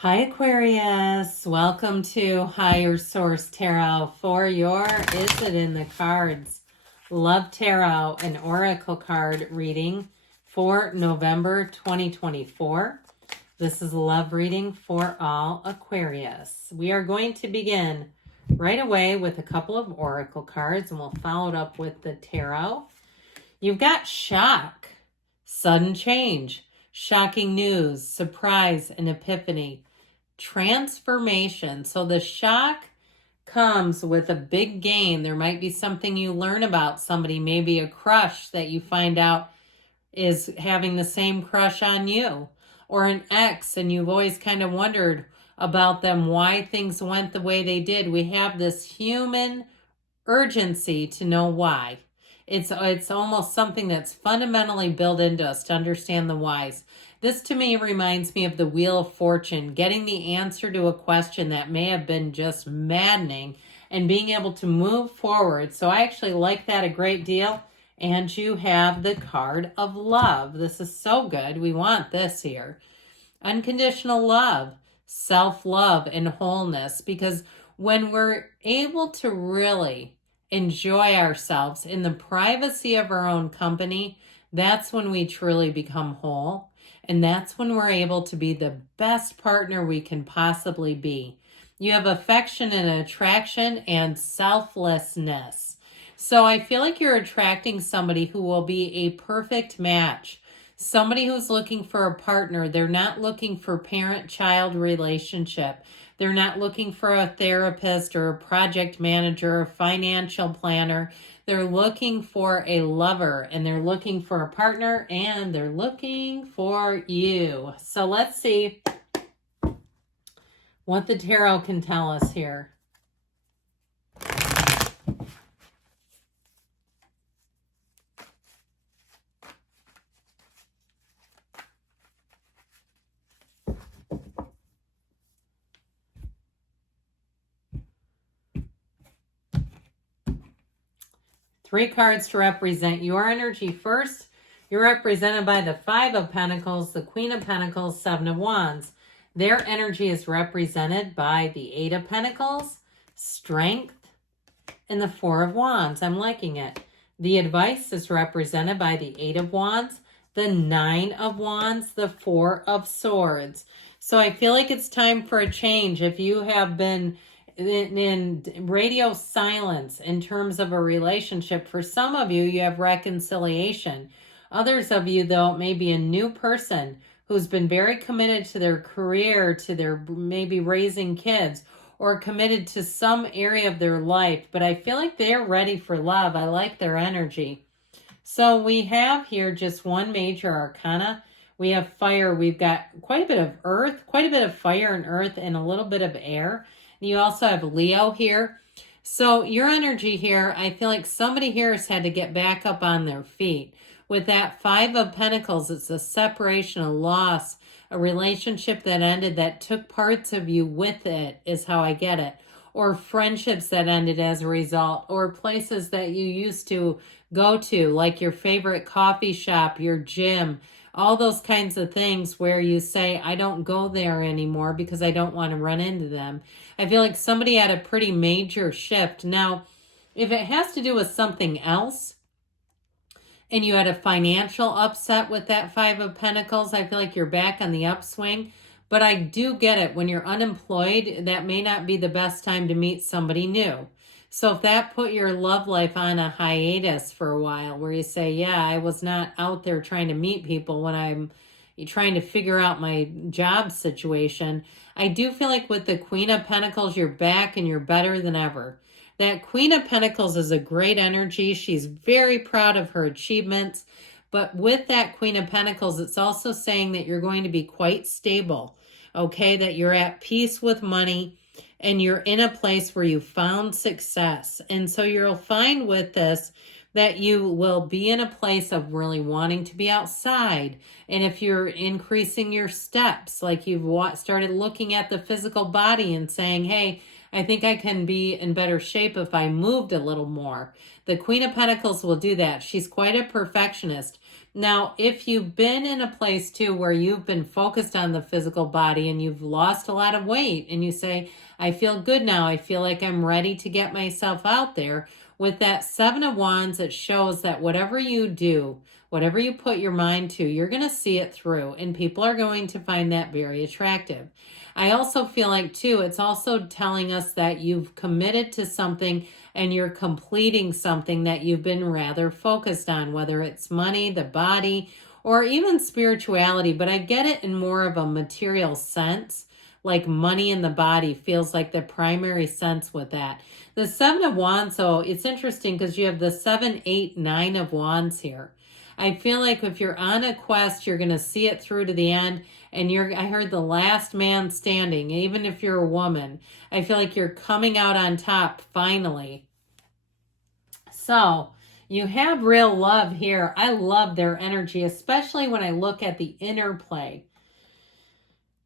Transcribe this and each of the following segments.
Hi Aquarius, welcome to Higher Source Tarot for your Is It in the Cards Love Tarot and Oracle card reading for November 2024. This is a love reading for all Aquarius. We are going to begin right away with a couple of Oracle cards and we'll follow it up with the tarot. You've got shock, sudden change, shocking news, surprise, and epiphany. Transformation. So the shock comes with a big gain. There might be something you learn about somebody, maybe a crush that you find out is having the same crush on you, or an ex and you've always kind of wondered about them, why things went the way they did. We have this human urgency to know why. It's almost something that's fundamentally built into us to understand the whys. This to me reminds me of the Wheel of Fortune, getting the answer to a question that may have been just maddening and being able to move forward. So I actually like that a great deal. And you have the card of love. This is so good. We want this here. Unconditional love, self-love, and wholeness. Because when we're able to really enjoy ourselves in the privacy of our own company, that's when we truly become whole. And that's when we're able to be the best partner we can possibly be. You have affection and attraction and selflessness. So I feel like you're attracting somebody who will be a perfect match. Somebody who's looking for a partner. They're not looking for parent-child relationship. They're not looking for a therapist or a project manager or financial planner. They're looking for a lover, and they're looking for a partner, and they're looking for you. So let's see what the tarot can tell us here. Three cards to represent your energy. First, you're represented by the Five of Pentacles, the Queen of Pentacles, Seven of Wands. Their energy is represented by the Eight of Pentacles, Strength, and the Four of Wands. I'm liking it. The advice is represented by the Eight of Wands, the Nine of Wands, the Four of Swords. So I feel like it's time for a change. If you have been in radio silence in terms of a relationship, for some of you, you have reconciliation. Others of you, though, it may be a new person who's been very committed to their career, to their maybe raising kids, or committed to some area of their life. But I feel like they're ready for love. I like their energy. So we have here just one major arcana. We have fire. We've got quite a bit of earth, quite a bit of fire and earth, and a little bit of air. You also have Leo here. So your energy here, I feel like somebody here has had to get back up on their feet. With that Five of Pentacles, it's a separation, a loss, a relationship that ended that took parts of you with it, is how I get it. Or friendships that ended as a result, or places that you used to go to, like your favorite coffee shop, your gym, all those kinds of things where you say, I don't go there anymore because I don't want to run into them. I feel like somebody had a pretty major shift. Now, if it has to do with something else, and you had a financial upset with that Five of Pentacles, I feel like you're back on the upswing. But I do get it. When you're unemployed, that may not be the best time to meet somebody new. So if that put your love life on a hiatus for a while, where you say, yeah, I was not out there trying to meet people when I'm trying to figure out my job situation, I do feel like with the Queen of Pentacles, you're back and you're better than ever. That Queen of Pentacles is a great energy. She's very proud of her achievements. But with that Queen of Pentacles, it's also saying that you're going to be quite stable, okay? That you're at peace with money and you're in a place where you found success. And so you'll find with this that you will be in a place of really wanting to be outside. And if you're increasing your steps, like you've started looking at the physical body and saying, hey, I think I can be in better shape if I moved a little more. The Queen of Pentacles will do that. She's quite a perfectionist. Now, if you've been in a place too where you've been focused on the physical body and you've lost a lot of weight and you say, I feel good now, I feel like I'm ready to get myself out there, with that Seven of Wands, it shows that whatever you do, whatever you put your mind to, you're going to see it through, and people are going to find that very attractive. I also feel like too, it's also telling us that you've committed to something and you're completing something that you've been rather focused on, whether it's money, the body, or even spirituality. But I get it in more of a material sense, like money in the body feels like the primary sense with that. The Seven of Wands, so it's interesting because you have the 7, 8, 9 of Wands here. I feel like if you're on a quest, you're going to see it through to the end. And I heard the last man standing, even if you're a woman. I feel like you're coming out on top finally. So you have real love here. I love their energy, especially when I look at the interplay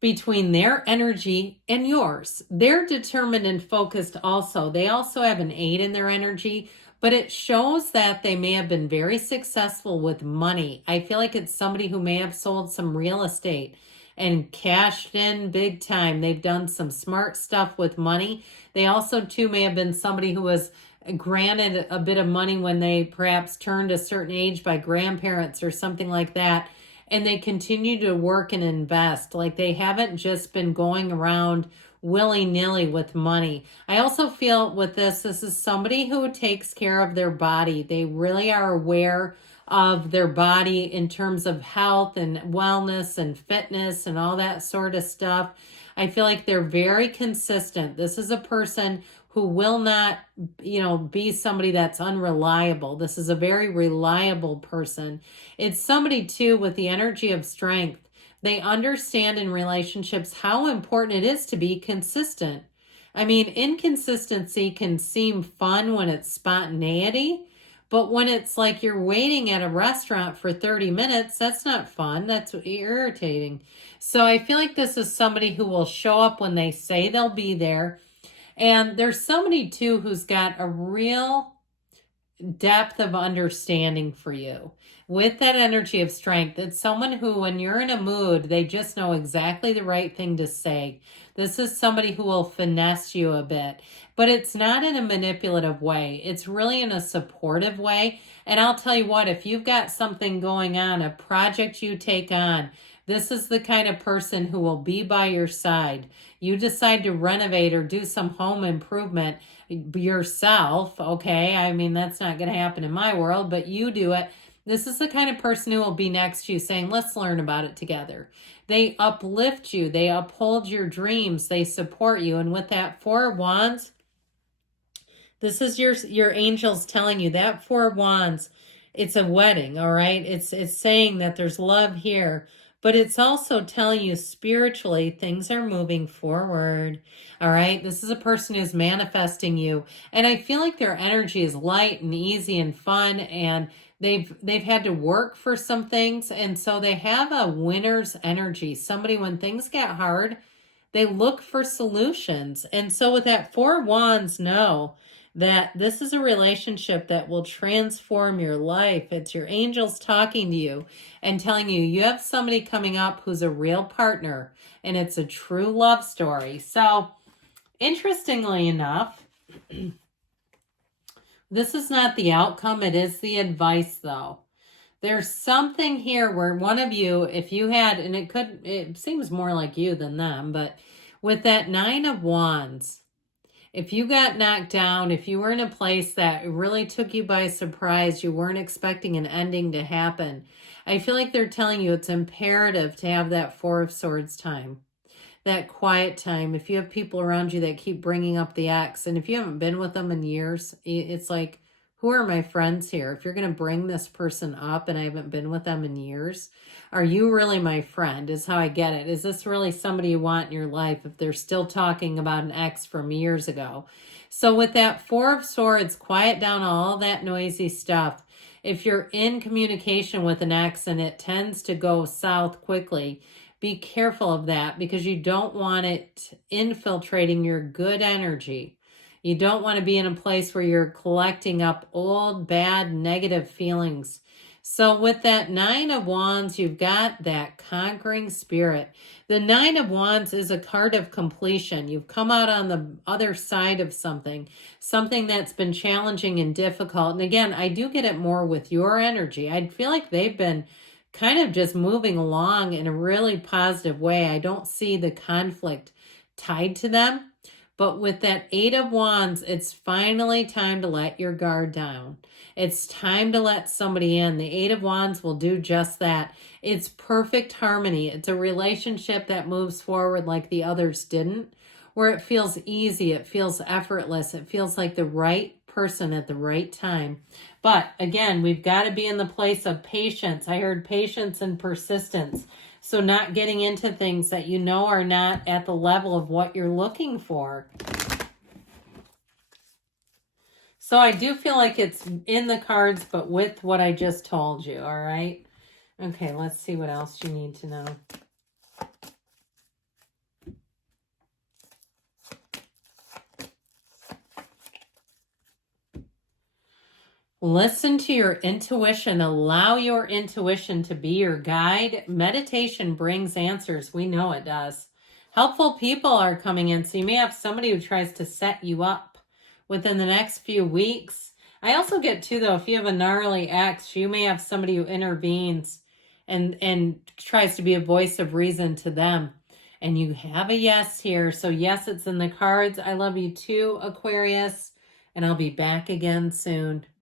between their energy and yours. They're determined and focused also. They also have an 8 in their energy, but it shows that they may have been very successful with money. I feel like it's somebody who may have sold some real estate and cashed in big time. They've done some smart stuff with money. They also too may have been somebody who was granted a bit of money when they perhaps turned a certain age by grandparents or something like that. And they continue to work and invest. Like they haven't just been going around willy-nilly with money. I also feel with this is somebody who takes care of their body. They really are aware of their body in terms of health and wellness and fitness and all that sort of stuff. I feel like they're very consistent. This is a person who will not, be somebody that's unreliable. This is a very reliable person. It's somebody too with the energy of strength. They understand in relationships how important it is to be consistent. I mean, inconsistency can seem fun when it's spontaneity, but when it's like you're waiting at a restaurant for 30 minutes, that's not fun. That's irritating. So I feel like this is somebody who will show up when they say they'll be there. And there's somebody too who's got a real depth of understanding for you. With that energy of strength, it's someone who, when you're in a mood, they just know exactly the right thing to say. This is somebody who will finesse you a bit, but it's not in a manipulative way. It's really in a supportive way. And I'll tell you what, if you've got something going on, a project you take on, this is the kind of person who will be by your side. You decide to renovate or do some home improvement yourself, okay? I mean, that's not going to happen in my world, but you do it. This is the kind of person who will be next to you saying, let's learn about it together. They uplift you. They uphold your dreams. They support you. And with that 4 of Wands, this is your angels telling you that 4 of Wands, it's a wedding, all right? It's saying that there's love here. But it's also telling you spiritually things are moving forward. All right. This is a person who's manifesting you. And I feel like their energy is light and easy and fun. And they've had to work for some things. And so they have a winner's energy. Somebody, when things get hard, they look for solutions. And so with that 4 of Wands, know that this is a relationship that will transform your life. It's your angels talking to you and telling you you have somebody coming up who's a real partner, and it's a true love story. So, interestingly enough, this is not the outcome. It is the advice, though. There's something here where one of you, if you had, and it seems more like you than them, but with that 9 of Wands, if you got knocked down, if you were in a place that really took you by surprise, you weren't expecting an ending to happen, I feel like they're telling you it's imperative to have that 4 of Swords time, that quiet time. If you have people around you that keep bringing up the ex, and if you haven't been with them in years, it's like, who are my friends here? If you're going to bring this person up and I haven't been with them in years, are you really my friend is how I get it. Is this really somebody you want in your life if they're still talking about an ex from years ago? So with that 4 of Swords, quiet down all that noisy stuff. If you're in communication with an ex and it tends to go south quickly, be careful of that because you don't want it infiltrating your good energy. You don't want to be in a place where you're collecting up old, bad, negative feelings. So with that Nine of Wands, you've got that conquering spirit. The Nine of Wands is a card of completion. You've come out on the other side of something that's been challenging and difficult. And again, I do get it more with your energy. I feel like they've been kind of just moving along in a really positive way. I don't see the conflict tied to them. But with that Eight of Wands, it's finally time to let your guard down. It's time to let somebody in. The Eight of Wands will do just that. It's perfect harmony. It's a relationship that moves forward like the others didn't, where it feels easy, it feels effortless, it feels like the right person at the right time. But again, we've got to be in the place of patience. I heard patience and persistence. So not getting into things that you know are not at the level of what you're looking for. So I do feel like it's in the cards, but with what I just told you, all right? Okay, let's see what else you need to know. Listen to your intuition. Allow your intuition to be your guide. Meditation brings answers. We know it does. Helpful people are coming in. So you may have somebody who tries to set you up within the next few weeks. I also get too, though, if you have a gnarly ex, you may have somebody who intervenes and tries to be a voice of reason to them. And you have a yes here. So yes, it's in the cards. I love you too, Aquarius. And I'll be back again soon.